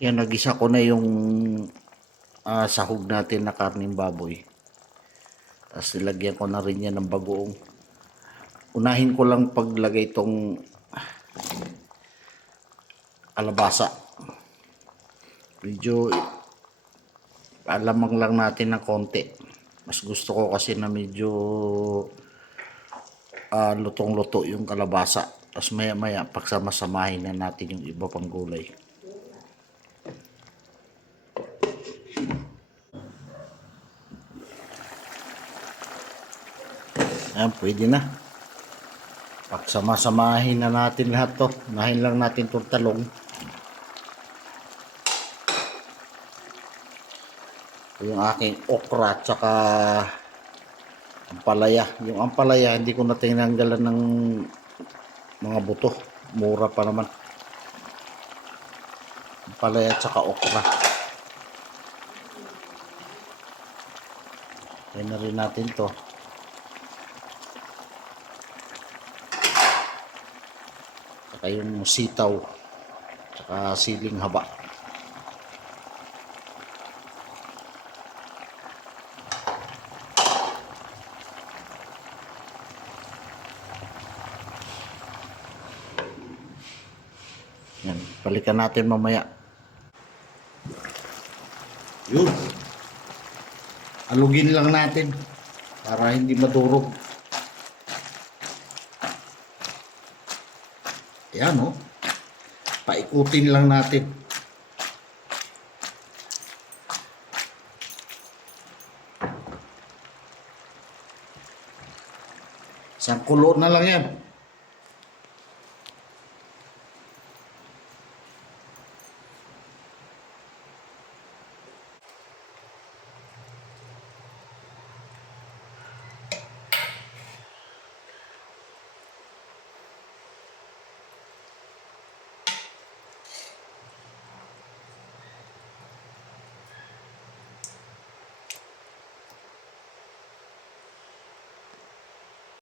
Yan, nagisa ko na yung sahog natin na karning baboy. Tapos nilagyan ko na rin yan ng bagoong. Unahin ko lang paglagay itong kalabasa. Medyo alamang lang natin ng konti. Mas gusto ko kasi na medyo lutong-luto yung kalabasa. Tapos maya-maya pagsama-samahin na natin yung iba pang gulay. Ayan, pwede na. Pagsama-samahin na natin lahat to. Unahin lang natin itong talong. Yung aking okra at saka ampalaya. Yung ampalaya hindi ko na tinanggalan ng mga buto. Mura pa naman. Ampalaya at saka okra. Kaya na rin natin to. Saka yung sitaw. Saka siling haba. Yan, balikan natin mamaya. Yun. Alugin lang natin para hindi madurog. Ayan, oh. Paikutin lang natin. Isang kulo na lang yan.